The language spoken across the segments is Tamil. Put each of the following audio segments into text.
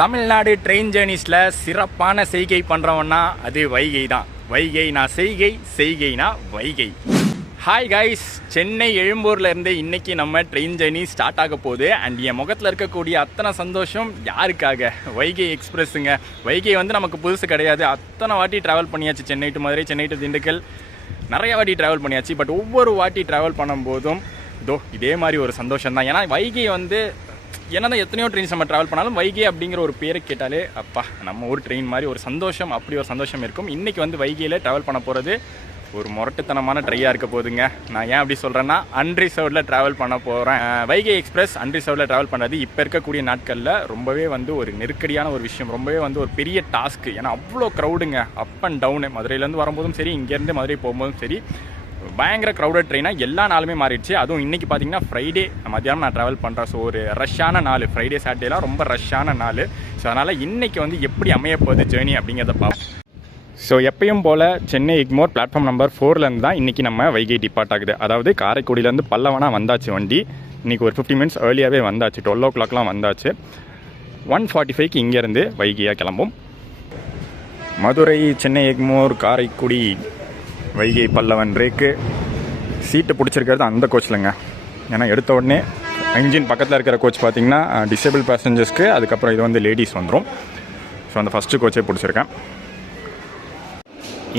தமிழ்நாடு ட்ரெயின் ஜேர்னிஸில் சிறப்பான செய்கை பண்ணுறவன்னா அது வைகை தான். வைகை நான் செய்கை, செய்கைனா வைகை. ஹாய் கைஸ், சென்னை எழும்பூர்லேருந்து இன்றைக்கி நம்ம ட்ரெயின் ஜேர்னி ஸ்டார்ட் ஆக போகுது. அண்ட் என் முகத்தில் இருக்கக்கூடிய அத்தனை சந்தோஷம் யாருக்காக? வைகை எக்ஸ்பிரஸுங்க. வைகை நமக்கு புதுசு கிடையாது. அத்தனை வாட்டி ட்ராவல் பண்ணியாச்சு. சென்னை டு மதுரை, சென்னை டு திண்டுக்கல், நிறைய வாட்டி ட்ராவல் பண்ணியாச்சு. பட் ஒவ்வொரு வாட்டி ட்ராவல் பண்ணும்போதும் இதே மாதிரி ஒரு சந்தோஷம் தான். ஏன்னா வைகை என்னதான் எத்தனையோ ட்ரெயின்ஸ் நம்ம ட்ராவல் பண்ணாலும் வைகை அப்படிங்கிற ஒரு பேரை கேட்டாலே அப்பா நம்ம ஊர் ட்ரெயின் மாதிரி ஒரு சந்தோஷம், அப்படி ஒரு சந்தோஷம் இருக்கும். இன்றைக்கி வைகையில் ட்ராவல் பண்ண போகிறது ஒரு முரட்டுத்தனமான ட்ரையாக இருக்க போகுதுங்க. நான் ஏன் அப்படி சொல்கிறேன்னா, அன்ரிசர்வ்டில் ட்ராவல் பண்ண போகிறேன். வைகை எக்ஸ்பிரஸ் அன்ரிசர்வ்டில் ட்ராவல் பண்ணுறது இப்போ இருக்கக்கூடிய நாட்களில் ரொம்பவே ஒரு நெருக்கடியான ஒரு விஷயம், ரொம்பவே ஒரு பெரிய டாஸ்க்கு. ஏன்னா அவ்வளோ க்ரௌடுங்க. அப் அண்ட் டவுனு, மதுரையிலேருந்து வரும்போதும் சரி, இங்கேருந்து மதுரை போகும்போதும் சரி, பயங்கர க்ரௌடட் ட்ரெயினாக எல்லா நாளுமே மாறிடுச்சு. அதுவும் இன்றைக்கி பார்த்தீங்கன்னா ஃப்ரைடே மத்தியானம் நான் ட்ராவல் பண்ணுறேன். ஸோ ஒரு ரஷ்ஷான நாள், ஃப்ரைடே சாட்டர்டேலாம் ரொம்ப ரஷ்ஷான நாள். ஸோ அதனால் இன்றைக்கி எப்படி அமையப்போகுது ஜேர்னி அப்படிங்கிறத பார்ப்போம். ஸோ எப்பயும் போல் சென்னை எக்மோர் பிளாட்ஃபார்ம் நம்பர் 4லேருந்து தான் இன்றைக்கி நம்ம வைகை டிபார்ட் ஆகுது. அதாவது காரைக்குடியிலேருந்து பல்லவனா வந்தாச்சு வண்டி. இன்றைக்கி ஒரு 15 மினிட்ஸ் ஏர்லியாகவே வந்தாச்சு. 12 o'clockலாம் வந்தாச்சு. 1:45க்கு இங்கேருந்து வைகையாக கிளம்பும். மதுரை, சென்னை எக்மோர், காரைக்குடி, வைகை, பல்லவன் ரேக்கு. சீட்டு பிடிச்சிருக்கிறது அந்த கோச்சில்ங்க. ஏன்னா எடுத்த உடனே இன்ஜின் பக்கத்தில் இருக்கிற கோச் பார்த்திங்கன்னா டிசேபிள் பேசஞ்சர்ஸ்க்கு, அதுக்கப்புறம் இது லேடிஸ் வந்துடும். ஸோ அந்த ஃபஸ்ட்டு கோச்சே பிடிச்சிருக்கேன்.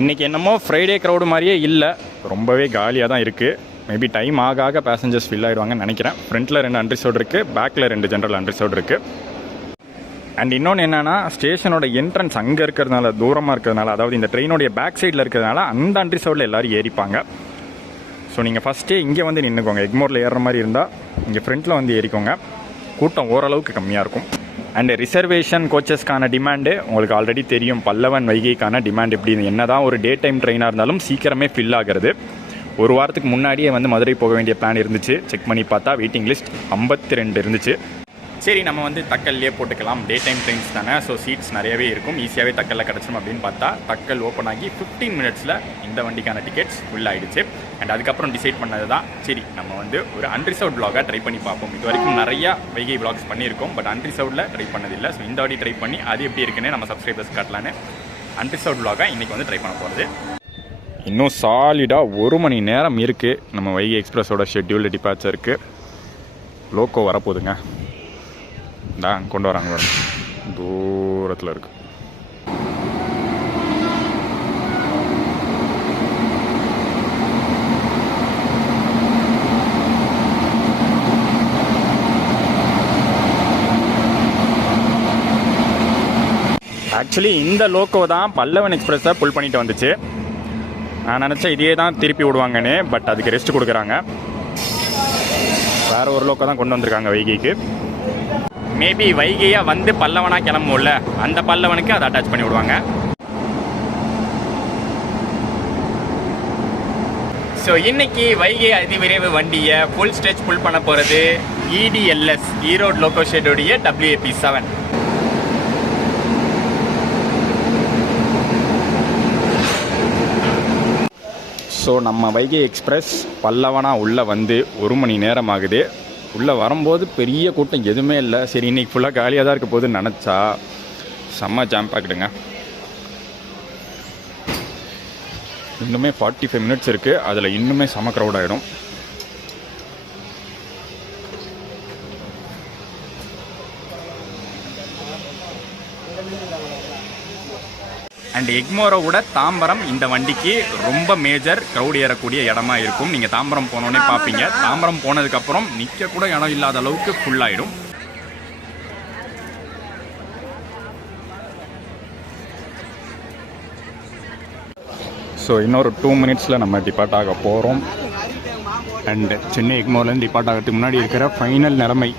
இன்றைக்கி என்னமோ ஃப்ரைடே க்ரௌடு மாதிரியே இல்லை, ரொம்பவே காலியாக தான் இருக்குது. மேபி டைம் ஆக ஆக பேசஞ்சர்ஸ் ஃபில் ஆகிடுவாங்கன்னு நினைக்கிறேன். ஃப்ரண்ட்டில் 2 அன்ரிசர்வ்டு இருக்குது, பேக்கில் 2 ஜென்ரல் அன்ரிசர்வ்டு இருக்குது. அண்ட் இன்னொன்று என்னென்னா, ஸ்டேஷனோட என்ட்ரன்ஸ் அங்கே இருக்கிறதுனால, தூரமாக இருக்கிறதுனால, அதாவது இந்த ட்ரெயினோடைய பேக் சைடில் இருக்கிறதுனால அந்த அன்ரிசர்வ்டில் எல்லோரும் ஏறிப்பாங்க. ஸோ நீங்கள் ஃபஸ்ட்டே இங்கே நின்றுக்கோங்க. எக்மோரில் ஏறுற மாதிரி இருந்தால் இங்கே ஃப்ரண்ட்டில் ஏறிக்கோங்க. கூட்டம் ஓரளவுக்கு கம்மியாக இருக்கும். அண்டு ரிசர்வேஷன் கோச்சஸ்க்கான டிமாண்டு உங்களுக்கு ஆல்ரெடி தெரியும். பல்லவன் வைகைக்கான டிமாண்ட் எப்படி, என்ன தான் ஒரு டே டைம் ட்ரெயினாக இருந்தாலும் சீக்கிரமே ஃபில் ஆகிறது. ஒரு வாரத்துக்கு முன்னாடியே மதுரை போக வேண்டிய பிளான் இருந்துச்சு. செக் பண்ணி பார்த்தா வெயிட்டிங் லிஸ்ட் 52 இருந்துச்சு. சரி, நம்ம தக்கல்லே போட்டுக்கலாம், டே டைம் ட்ரெயின்ஸ் தானே, ஸோ சீட்ஸ் நிறையவே இருக்கும், ஈஸியாகவே தக்கலில் கிடச்சிடும் அப்படின்னு பார்த்தா தக்கல் ஓப்பன் ஆகி 15 மினிட்ஸில் இந்த வண்டிக்கான டிக்கெட்ஸ் ஃபுல் ஆகிடுச்சு. அண்ட் அதுக்கப்புறம் டிசைட் பண்ணது தான், சரி நம்ம ஒரு அன்ரிசர்வ்ட் விலாகாக ட்ரை பண்ணி பார்ப்போம். இது வரைக்கும் நிறையா வைகை விலாக்ஸ் பண்ணியிருக்கோம், பட் அன்ரிசர்வ்டில் ட்ரை பண்ணதில்லை. ஸோ இந்த வாட்டி ட்ரை பண்ணி அது எப்படி இருக்குன்னு நம்ம சப்ஸ்கிரைபர்ஸ் காட்டலான்னு அன்ரிசர்வ்ட் விலாகாக இன்றைக்கி ட்ரை பண்ண போகிறது. இன்னும் சாலிடாக 1 மணி நேரம் இருக்குது நம்ம வைகை எக்ஸ்பிரஸோட ஷெட்யூல்டு டிபார்ச்சருக்கு. லோக்கோ வரப்போகுதுங்க, தான் கொண்டு வராங்க, வரும் தூரத்தில் இருக்குது. ஆக்சுவலி இந்த லோக்கோ தான் பல்லவன் எக்ஸ்பிரஸை புல் பண்ணிட்டு வந்துச்சு. நான் நினச்சேன் இதே தான் திருப்பி விடுவாங்கன்னு, பட் அதுக்கு ரெஸ்ட் கொடுக்குறாங்க. வேறு ஒரு லோக்கோ தான் கொண்டு வந்திருக்காங்க வைகைக்கு. மேபி வைகையாக பல்லவனாக கிளம்பும்ல, அந்த பல்லவனுக்கு அதை அட்டாச் பண்ணி விடுவாங்க. ஸோ இன்னைக்கு வைகை அதிவிரைவு வண்டியை ஃபுல் ஸ்ட்ரெச் புல் பண்ண போகிறது EDLS, ஈரோடு லோக்கோ ஷெட்டுடைய WAP7. ஸோ நம்ம வைகை எக்ஸ்பிரஸ் பல்லவனா உள்ளே 1 மணி நேரம் ஆகுது. உள்ளே வரும்போது பெரிய கூட்டம் எதுவுமே இல்லை. சரி, இன்றைக்கி ஃபுல்லாக காலியாக தான் இருக்க போகுதுன்னு நினச்சா செம்ம ஜாம் பேக்குடுங்க. இன்னுமே 45 மினிட்ஸ் இருக்குது. அதில் இன்னுமே செம்ம க்ரௌட் ஆகிடும். அண்ட் எக்மோரை விட தாம்பரம் இந்த வண்டிக்கு ரொம்ப மேஜர் க்ரௌட் ஏறக்கூடிய இடமா இருக்கும். நீங்கள் தாம்பரம் போனோன்னே பார்ப்பீங்க. தாம்பரம் போனதுக்கப்புறம் நிற்க கூட இடம் இல்லாத அளவுக்கு ஃபுல்லாகிடும். ஸோ இன்னொரு 2 மினிட்ஸில் நம்ம டிபார்ட் ஆக போகிறோம். அண்ட் சென்னை எக்மோர்லேருந்து டிபார்ட் ஆகிறதுக்கு முன்னாடி இருக்கிற ஃபைனல் நிலைமை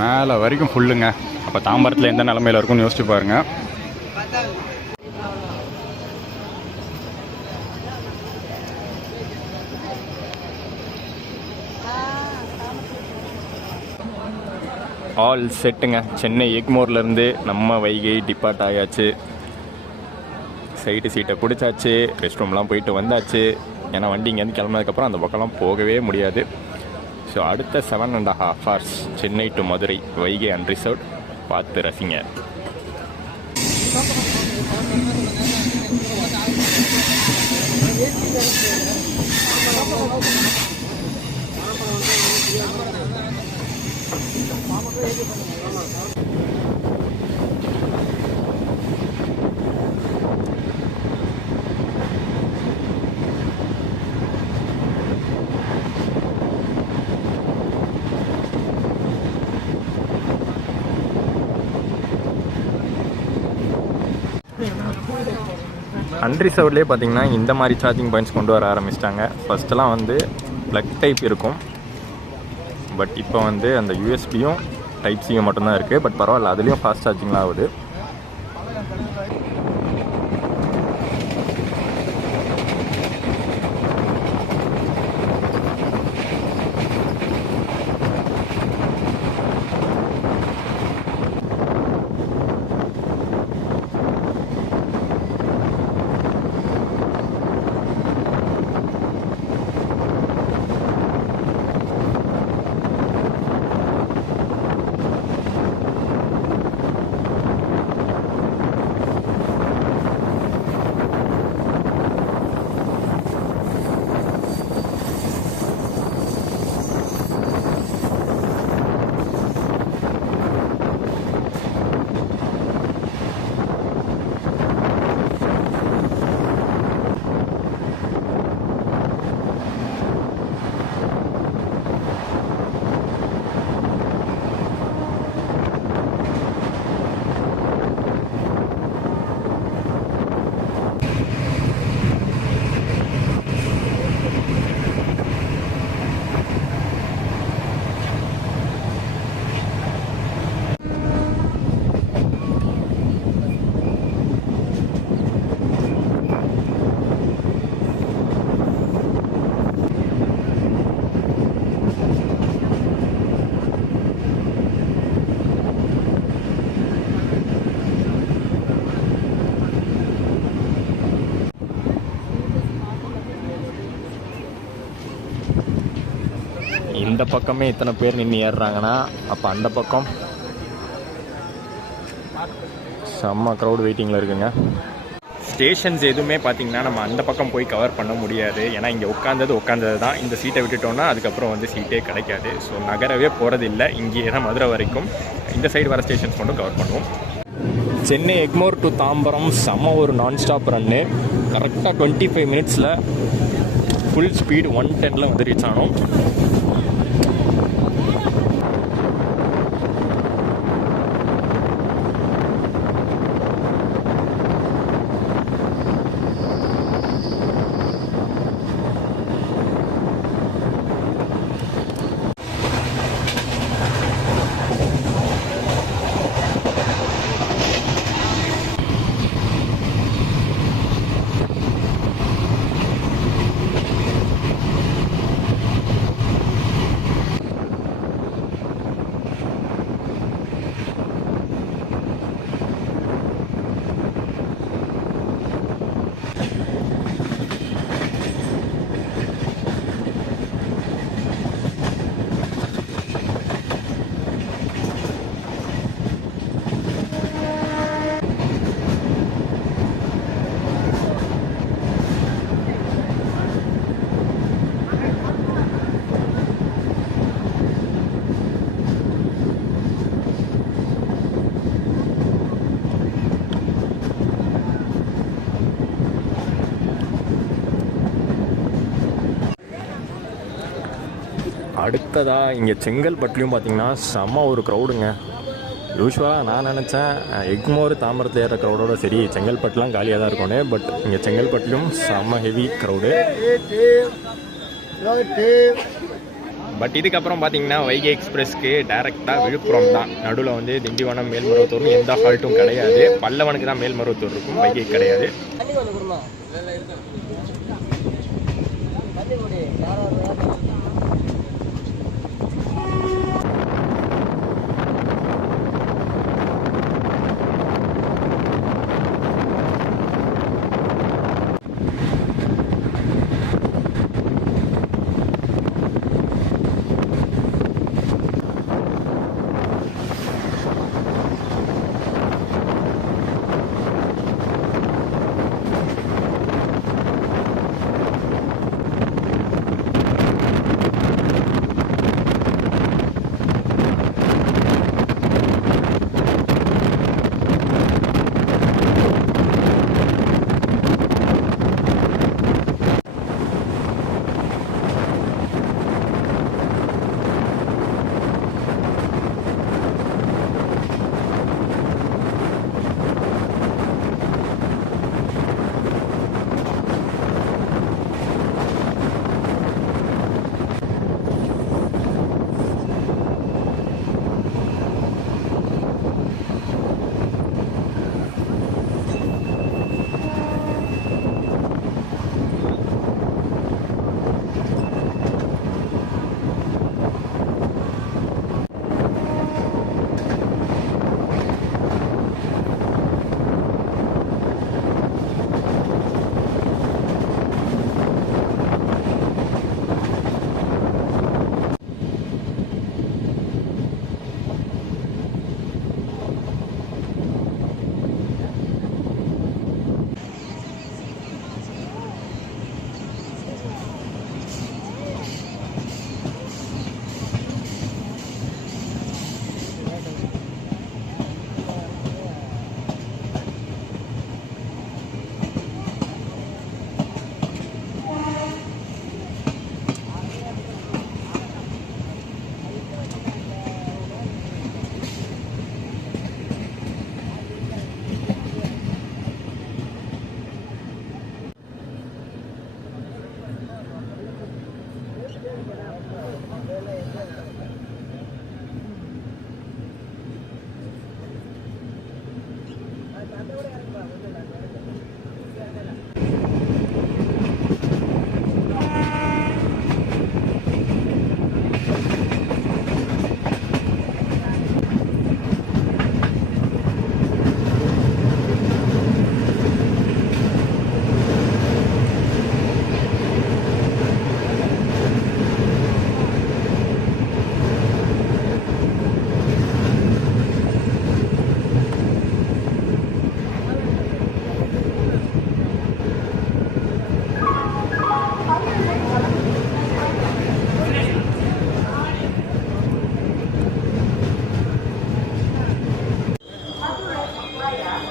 மேலே வரைக்கும் ஃபுல்லுங்க. அப்போ தாம்பரத்தில் எந்த நிலமையில் இருக்கும்னு யோசிச்சு பாருங்கள். ஆல் செட்டுங்க. சென்னை எக்மோர்லேருந்து நம்ம வைகை டிபார்ட் ஆயாச்சு. சைடு சீட்டை பிடிச்சாச்சு, ரெஸ்ட் ரூம்லாம் போயிட்டு வந்தாச்சு. ஏன்னா வண்டி இங்கேருந்து கிளம்புனதுக்கப்புறம் அந்த பக்கம்லாம் போகவே முடியாது. ஸோ அடுத்த 7.5 hours Chennai to Madurai Vaigai unreserved பார்த்து ரசிங்க. அன்ரிசர்வ்ட்லேயே பார்த்தீங்கன்னா இந்த மாதிரி சார்ஜிங் பாயிண்ட்ஸ் கொண்டு வர ஆரம்பிச்சிட்டாங்க. ஃபஸ்ட்டெல்லாம் வந்து ப்ளக் டைப் இருக்கும், பட் இப்போ வந்து அந்த யூஎஸ்பியும் டைப் சியும் மட்டும்தான் இருக்குது. பட் பரவாயில்ல, அதுலேயும் ஃபாஸ்ட் சார்ஜிங்லாம் ஆகுது. இந்த பக்கமே இத்தனை பேர் நின்று ஏறுறாங்கன்னா அப்போ அந்த பக்கம் செம்ம க்ரௌட் வெயிட்டிங்கில் இருக்குங்க. ஸ்டேஷன்ஸ் எதுவுமே பார்த்தீங்கன்னா நம்ம அந்த பக்கம் போய் கவர் பண்ண முடியாது. ஏன்னா இங்கே உட்காந்தது தான். இந்த சீட்டை விட்டுட்டோன்னா அதுக்கப்புறம் வந்து சீட்டே கிடைக்காது. ஸோ நகரவே போகிறது இல்லை, இங்கேயே தான் மதுரை வரைக்கும் இந்த சைடு வர ஸ்டேஷன்ஸ் மட்டும் கவர் பண்ணுவோம். சென்னை எக்மோர் டு தாம்பரம் செம்ம ஒரு நான் ஸ்டாப் ரன்னு. கரெக்டாக 25 minutesல ஃபுல் ஸ்பீட் 110 வந்து ரீச் ஆனோம். அடுத்ததாக இங்கே செங்கல்பட்டுலையும் பார்த்தீங்கன்னா செம்ம ஒரு க்ரௌடுங்க. யூஸ்வலாக நான் நினச்சேன் எக்மோர் தாம்பரத்தில் ஏற க்ரௌடோட சரி செங்கல்பட்டுலாம் காலியாக தான் இருக்கும்னு. பட் இங்கே செங்கல்பட்டுலையும் செம்ம ஹெவி க்ரௌடு. பட் இதுக்கப்புறம் பார்த்தீங்கன்னா வைகை எக்ஸ்பிரஸ்க்கு டேரெக்டாக விழுப்புரம் தான். நடுவில் வந்து திண்டிவனம் மேல்மருவத்தூர்னு எந்த ஹால்ட்டும் கிடையாது. பல்லவனுக்கு தான் மேல்மருவத்தூர் இருக்கும், வைகை கிடையாது.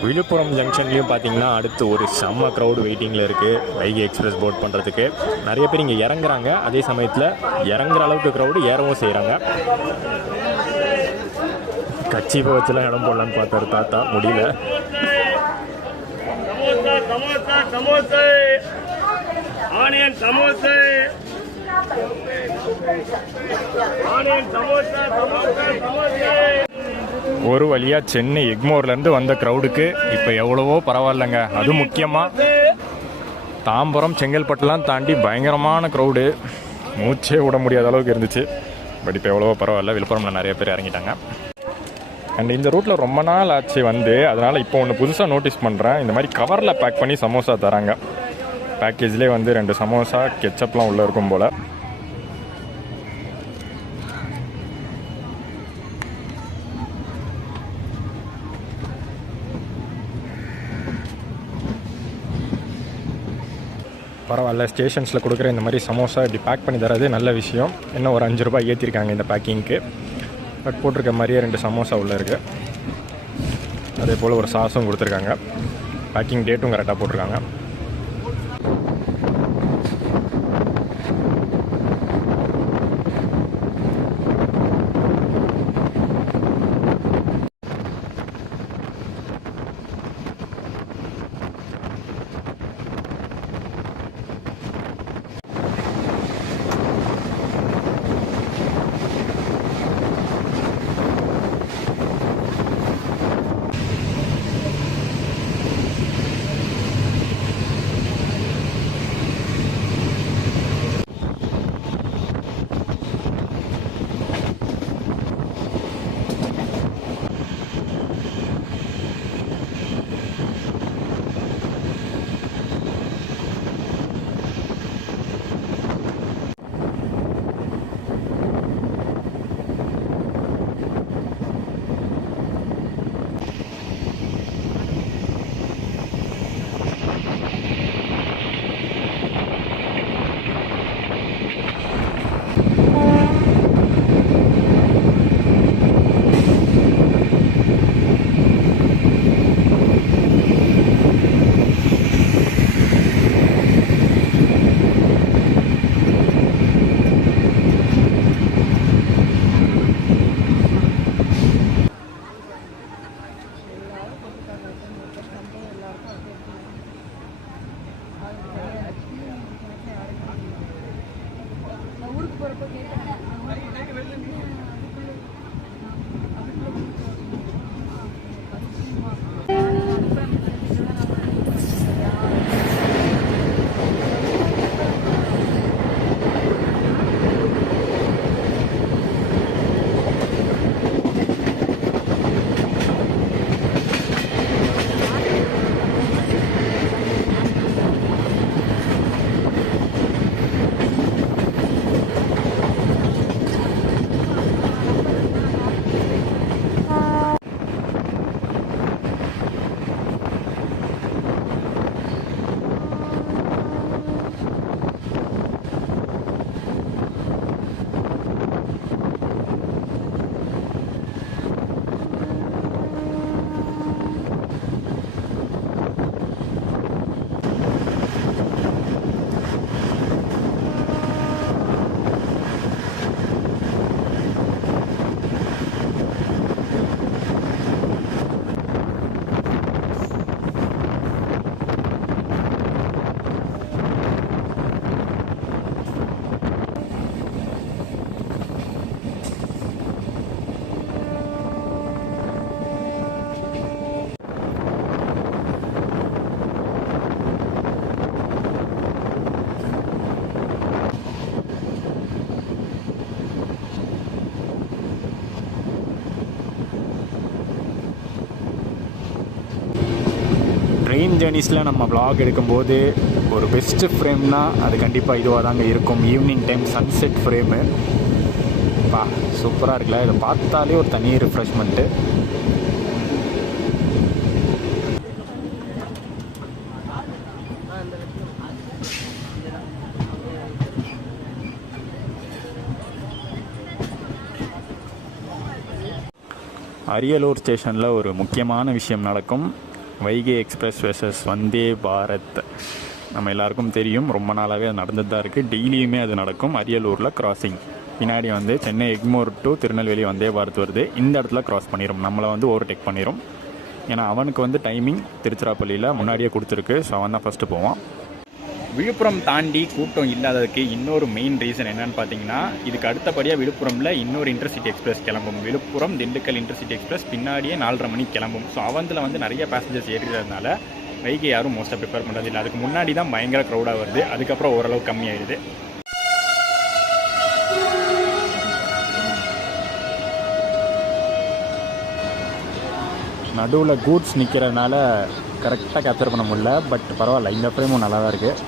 விழுப்புரம் ஜங்ஷன்லேயும் பார்த்தீங்கன்னா அடுத்து ஒரு செம்ம க்ரௌடு வெயிட்டிங்கில் இருக்குது வைகை எக்ஸ்பிரஸ் போட் பண்ணுறதுக்கு. நிறைய பேர் இங்கே இறங்குறாங்க, அதே சமயத்தில் இறங்குற அளவுக்கு க்ரௌடு ஏறவும் செய்கிறாங்க. கச்சிப்பை வச்சுலாம் இடம் போடலான்னு பார்த்தாரு தாத்தா, முடியல. ஒரு வழியாக சென்னை எக்மோர்லேருந்து வந்த க்ரௌடுக்கு இப்போ எவ்வளவோ பரவாயில்லைங்க. அதுவும் முக்கியமாக தாம்பரம் செங்கல்பட்டுலாம் தாண்டி பயங்கரமான க்ரௌடு, மூச்சே விட முடியாத அளவுக்கு இருந்துச்சு. பட் இப்போ எவ்வளவோ பரவாயில்ல, விழுப்புரமில் நிறைய பேர் இறங்கிட்டாங்க. அண்ட் இந்த ரூட்டில் ரொம்ப நாள் ஆச்சு வந்து, அதனால் இப்போ ஒன்று புதுசாக நோட்டீஸ் பண்ணுறேன். இந்த மாதிரி கவரில் பேக் பண்ணி சமோசா தராங்க. பேக்கேஜ்லேயே வந்து 2 சமோசா கெச்சப்லாம் உள்ளே இருக்கும் போல். பரவாயில்ல, ஸ்டேஷன்ஸில் கொடுக்குற இந்த மாதிரி சமோசா இப்படி பேக் பண்ணி தரது நல்ல விஷயம். இன்னும் ஒரு 5 ரூபாய் ஏற்றிருக்காங்க இந்த பேக்கிங்க்கு. பட் போட்டிருக்க மாதிரியே 2 சமோசா உள்ளே இருக்குது. அதே போல் ஒரு சாஸும் கொடுத்துருக்காங்க. பேக்கிங் டேட்டும் கரெக்டாக போட்டிருக்காங்க. ட்ரெயின் ஜேர்னிஸில் நம்ம vlog எடுக்கும்போது ஒரு பெஸ்ட்டு ஃப்ரேம்னா அது கண்டிப்பாக இதுவாக தாங்க இருக்கும். ஈவினிங் டைம் சன்செட் ஃப்ரேமு பா சூப்பராக இருக்குல்ல. இதை பார்த்தாலே ஒரு தனி ரிஃப்ரெஷ்மெண்ட்டு. அரியலூர் ஸ்டேஷனில் ஒரு முக்கியமான விஷயம் நடக்கும். Vaigai express versus Vande Bharat. நம்ம எல்லாருக்கும் தெரியும், ரொம்ப நாளாகவே அது நடந்துட்டு தான் இருக்குது. டெய்லியுமே அது நடக்கும். அரியலூரில் கிராசிங் பின்னாடி வந்து சென்னை எக்மோர் டு திருநெல்வேலி வந்தே பாரத் வருது. இந்த இடத்துல கிராஸ் பண்ணிடும், நம்மளை வந்து ஓவர்டேக் பண்ணிடும். ஏன்னா அவனுக்கு வந்து டைமிங் திருச்சிராப்பள்ளியில் முன்னாடியே கொடுத்துருக்கு. ஸோ அவன் தான் ஃபஸ்ட்டு போவான். விழுப்புரம் தாண்டி கூட்டம் இல்லாததுக்கு இன்னொரு மெயின் ரீசன் என்னன்னு பார்த்தீங்கன்னா, இதுக்கு அடுத்தபடியாக விழுப்புரமில் இன்னொரு இன்டர்சிட்டி எக்ஸ்பிரஸ் கிளம்பும். விழுப்புரம் திண்டுக்கல் இன்டர்சிட்டி எக்ஸ்பிரஸ் பின்னாடியே 4:30 மணிக்கு கிளம்பும். ஸோ அவந்தில் வந்து நிறைய பேசஞ்சர்ஸ் ஏறிறதுனால வைகை யாரும் மோஸ்ட்டாக ப்ரிப்பேர் பண்ணுறது இல்லை. அதுக்கு முன்னாடி தான் பயங்கர க்ரௌடாக வருது, அதுக்கப்புறம் ஓரளவு கம்மியாயிடுது. நடுவில் கூட்ஸ் நிற்கிறதுனால கரெக்டாக கேப்சர் பண்ண முடியல. பட் பரவாயில்ல, இந்த ஃப்ரேமும் நல்லா தான் இருக்குது.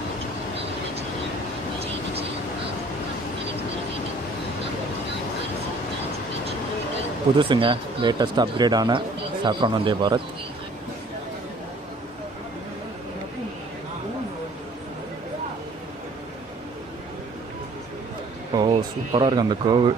புதுசுங்க, லேட்டஸ்ட் அப்கிரேடான சாஃப்ரான் வந்தே பாரத். ஓ சூப்பராக இருக்குது அந்த கோவு.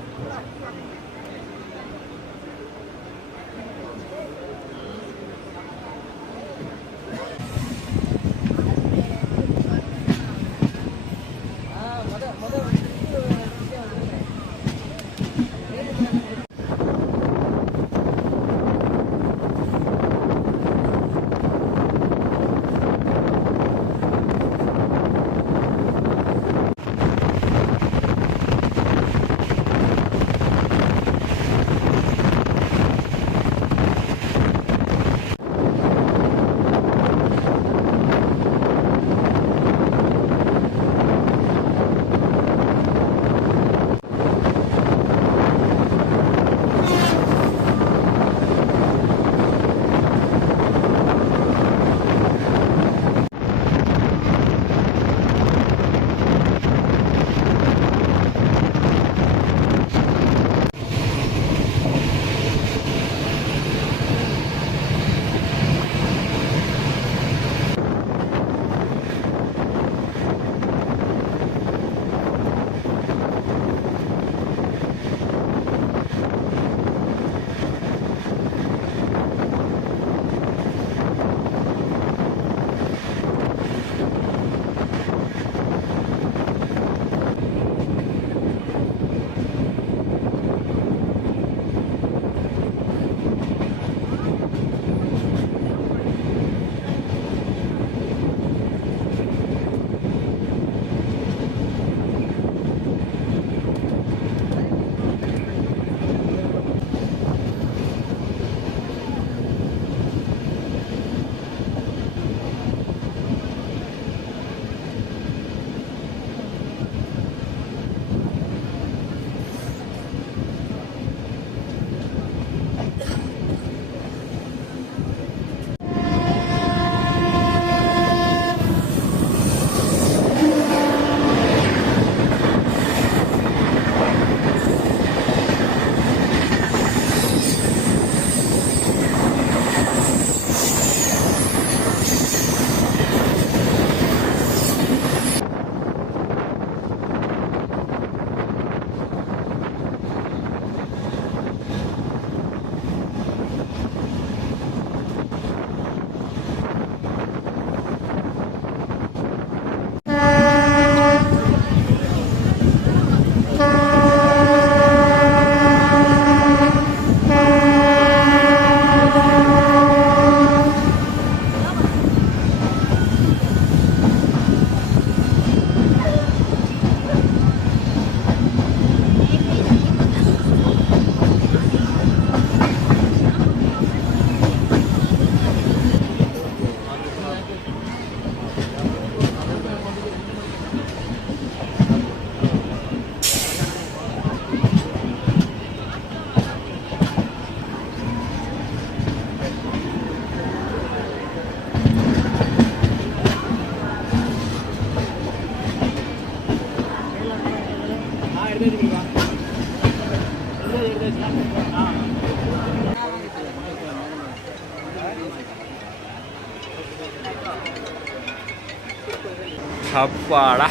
அப்பாடா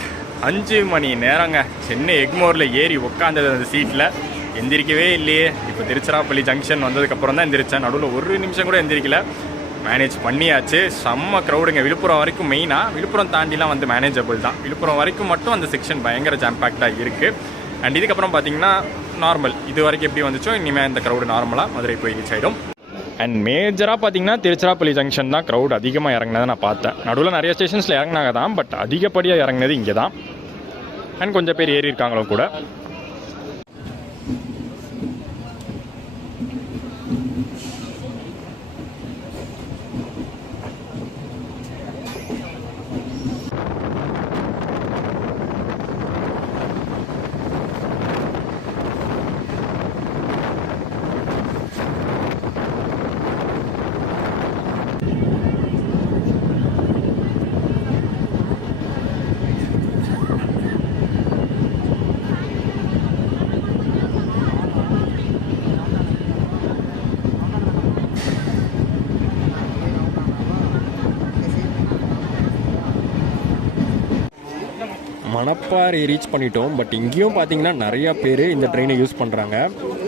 5 மணி நேரங்க சென்னை எக்மோரில் ஏறி உட்காந்தது அந்த சீட்டில். எந்திரிக்கவே இல்லையே. இப்போ திருச்சிராப்பள்ளி ஜங்ஷன் வந்ததுக்கப்புறம் தான் எந்திரிச்சேன். நடுவில் ஒரு நிமிஷம் கூட எந்திரிக்கல. மேனேஜ் பண்ணியாச்சு. செம்ம க்ரௌடுங்க. விழுப்புரம் வரைக்கும் மெயினாக, விழுப்புரம் தாண்டிலாம் வந்து மேனேஜபிள் தான். விழுப்புரம் வரைக்கும் மட்டும் அந்த செக்ஷன் பயங்கர ஜாம்பேக்டாக இருக்குது. அண்ட் இதுக்கப்புறம் பார்த்தீங்கன்னா நார்மல், இது வரைக்கும் எப்படி வந்துச்சோ இனிமேல் இந்த க்ரௌடு நார்மலாக மதுரை போய் ரீச் ஆகிடும். அண்ட் மேஜராக பார்த்தீங்கன்னா திருச்சிராப்பள்ளி ஜங்ஷன் தான் க்ரௌட் அதிகமாக இறங்கினதை நான் பார்த்தேன். நடுவில் நிறைய ஸ்டேஷன்ஸில் இறங்கினாங்க தான், பட் அதிகப்படியாக இறங்கினது இங்கே தான். அண்ட் கொஞ்சம் பேர் ஏறி இருக்காங்களோ கூட. மணப்பாறை ரீச் பண்ணிட்டோம். பட் இங்கேயும் பார்த்தீங்கன்னா நிறையா பேர் இந்த ட்ரெயினை யூஸ் பண்ணுறாங்க.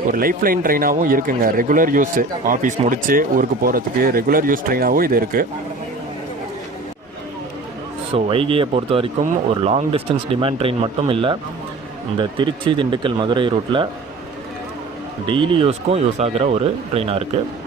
ஒரு லைஃப் லைன் ட்ரெயினாகவும் இருக்குங்க. ரெகுலர் யூஸ், ஆஃபீஸ் முடித்து ஊருக்கு போகிறதுக்கு ரெகுலர் யூஸ் ட்ரெயினாகவும் இது இருக்குது. ஸோ வைகையை பொறுத்த வரைக்கும் ஒரு லாங் டிஸ்டன்ஸ் டிமாண்ட் ட்ரெயின் மட்டும் இல்லை, இந்த திருச்சி திண்டுக்கல் மதுரை ரூட்டில் டெய்லி யூஸ்க்கும் யூஸ் ஆகிற ஒரு ட்ரெயினாக இருக்குது.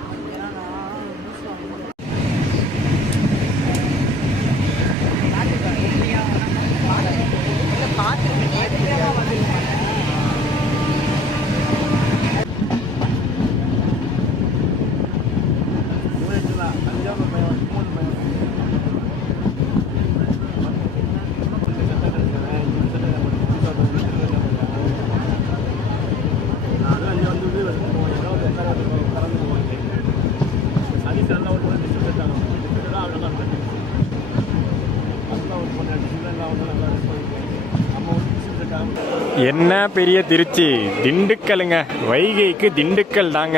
என்ன பெரிய திருச்சி, திண்டுக்கலுங்க. வைகைக்கு திண்டுக்கல் தாங்க.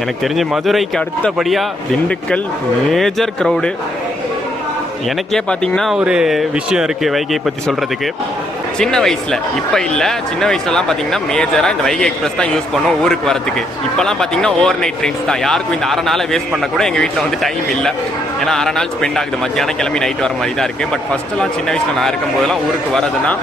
எனக்கு தெரிஞ்சு மதுரைக்கு அடுத்தபடியாக திண்டுக்கல் மேஜர் க்ரௌடு. எனக்கே பார்த்தீங்கன்னா ஒரு விஷயம் இருக்குது வைகையை பற்றி சொல்கிறதுக்கு. சின்ன வயசில், இப்போ இல்லை, சின்ன வயசுலலாம் பார்த்தீங்கன்னா மேஜராக இந்த வைகை எக்ஸ்பிரஸ் தான் யூஸ் பண்ணோம் ஊருக்கு வரதுக்கு. இப்போலாம் பார்த்தீங்கன்னா ஓவர் நைட் ட்ரெயின்ஸ் தான். யாருக்கும் இந்த அரை நாளை வேஸ்ட் பண்ண கூட எங்கள் வீட்டில் வந்து டைம் இல்லை. ஏன்னா அரை நாள் ஸ்பெண்ட் ஆகுது, மத்தியானம் கிளம்பி நைட் வர மாதிரி தான் இருக்குது. பட் ஃபஸ்ட்டெல்லாம் சின்ன வயசில் நான் இருக்கும்போதெல்லாம் ஊருக்கு வரதுன்னா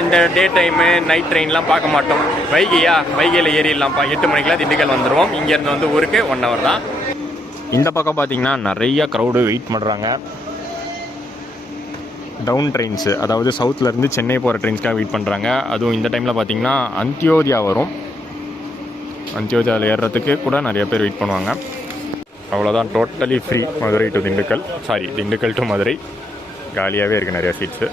இந்த டே டைமு நைட் ட்ரெயின்லாம் பார்க்க மாட்டோம். வைகையில் ஏறிடலாம்ப்பா, 8 மணிக்கெலாம் திண்டுக்கல் வந்துடுவோம். இங்கேருந்து வந்து ஊருக்கு 1 hour தான். இந்த பக்கம் பார்த்தீங்கன்னா நிறைய க்ரௌடு வெயிட் பண்ணுறாங்க. டவுன் ட்ரெயின்ஸு, அதாவது சவுத்துலேருந்து சென்னை போகிற ட்ரெயின்ஸ்க்காக வெயிட் பண்ணுறாங்க. அதுவும் இந்த டைமில் பார்த்தீங்கன்னா அந்தியோதயா வரும். அந்தியோதயாவில் ஏறுறதுக்கு கூட நிறைய பேர் வெயிட் பண்ணுவாங்க. அவ்வளோதான், totally free Madurai to Dindigul, Dindigul to Madurai. காலியாகவே இருக்குது நிறையா சீட்ஸு.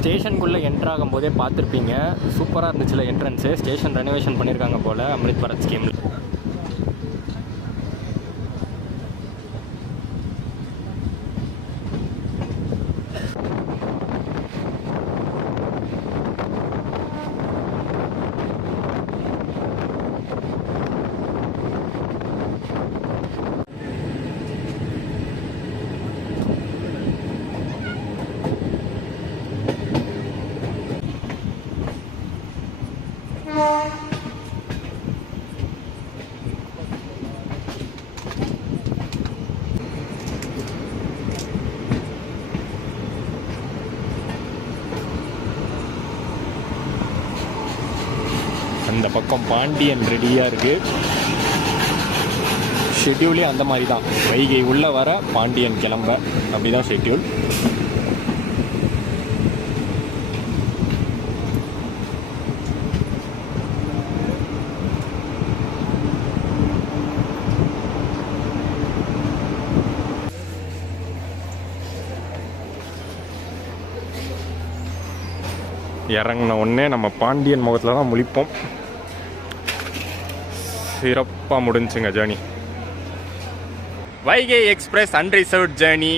ஸ்டேஷனுக்குள்ளே என்ட்ராகும் போதே பார்த்துருப்பீங்க, சூப்பராக இருந்துச்சுல என்ட்ரன்ஸு. ஸ்டேஷன் ரெனோவேஷன் பண்ணியிருக்காங்க போல் அம்ரித் பாரத் ஸ்கீமில். அந்த பக்கம் பாண்டியன் ரெடியாக இருக்குது. ஷெட்யூலே அந்த மாதிரி தான். வைகை உள்ளே வர பாண்டியன் கிளம்ப, அப்படி தான் ஷெட்யூல். இறங்கின உடனே நம்ம பாண்டியன் முகத்தில் தான் முழிப்போம். சிறப்பாக முடிஞ்சுங்க journey. Vaigai express unreserved journey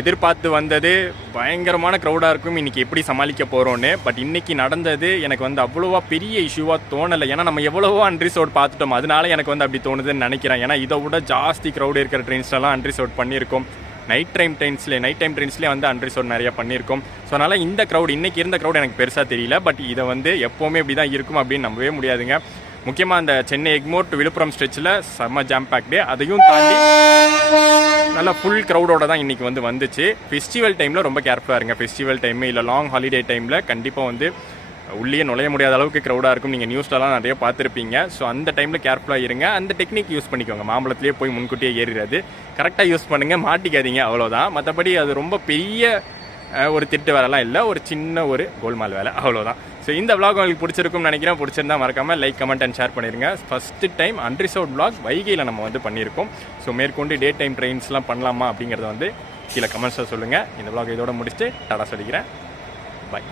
எதிர்பார்த்து வந்தது பயங்கரமான க்ரௌடாக இருக்கும், இன்றைக்கி எப்படி சமாளிக்க போகிறோன்னு. பட் இன்றைக்கி நடந்தது எனக்கு வந்து அவ்வளோவா பெரிய இஷ்யூவாக தோணலை. ஏன்னா நம்ம எவ்வளவோ அன்ரிசர்வ்ட் பார்த்துட்டோம், அதனால எனக்கு வந்து அப்படி தோணுதுன்னு நினைக்கிறேன். ஏன்னா இதை விட ஜாஸ்தி க்ரௌடு இருக்கிற ட்ரெயின்ஸ்லாம் அன்ரிசர்வ்ட் பண்ணியிருக்கோம். நைட் டைம் ட்ரெயின்ஸ்லேயே வந்து அன்ரிசர்வ்ட் நிறையா பண்ணியிருக்கோம். ஸோ அதனால் இந்த க்ரௌட் இன்றைக்கி இருந்த க்ரௌட் எனக்கு பெருசாக தெரியல. பட் இதை வந்து எப்போவுமே இப்படி தான் இருக்கும் அப்படின்னு நம்பவே முடியாதுங்க. முக்கியமாக அந்த சென்னை எக்மோர் டு விழுப்புரம் ஸ்ட்ரெச்சில் செம்ம ஜாம் பேக்டு. அதையும் தாண்டி நல்லா ஃபுல் க்ரௌடோட தான் இன்றைக்கி வந்து வந்துச்சு. ஃபெஸ்டிவல் டைமில் ரொம்ப கேர்ஃபுல்லாக இருங்க. ஃபெஸ்டிவல் டைமு இல்லை லாங் ஹாலிடே டைமில் கண்டிப்பாக வந்து உள்ளே நுழைய முடியாத அளவுக்கு க்ரௌடாக இருக்கும். நீங்கள் நியூஸ்லலாம் நிறைய பார்த்துருப்பீங்க. ஸோ அந்த டைமில் கேர்ஃபுல்லாக இருங்க. அந்த டெக்னிக் யூஸ் பண்ணிக்கோங்க. மாம்பழத்துலேயே போய் முன்கூட்டியே ஏறிடுறது கரெக்டாக யூஸ் பண்ணுங்கள், மாட்டிக்காதீங்க, அவ்வளோதான். மற்றபடி அது ரொம்ப பெரிய ஒரு திட்டு வேலைலாம் இல்லை, ஒரு சின்ன ஒரு கோல்மால் வேலை, அவ்வளோதான். ஸோ இந்த vlog உங்களுக்கு பிடிச்சிருக்கும்னு நினைக்கிறேன். பிடிச்சிருந்தா மறக்காமல் லைக், கமெண்ட் அண்ட் ஷேர் பண்ணிடுங்க. ஃபஸ்ட்டு டைம் அன்ரிசர்வ்ட் vlog வைகையில் நம்ம வந்து பண்ணியிருக்கோம். ஸோ மேற்கொண்டு டே டைம் ட்ரெயின்ஸ்லாம் பண்ணலாமா அப்படிங்கிறத வந்து கீழே கமெண்ட்ஸில் சொல்லுங்கள். இந்த vlog இதோட முடிச்சுட்டு டாடா சொல்லிக்கிறேன். பாய்.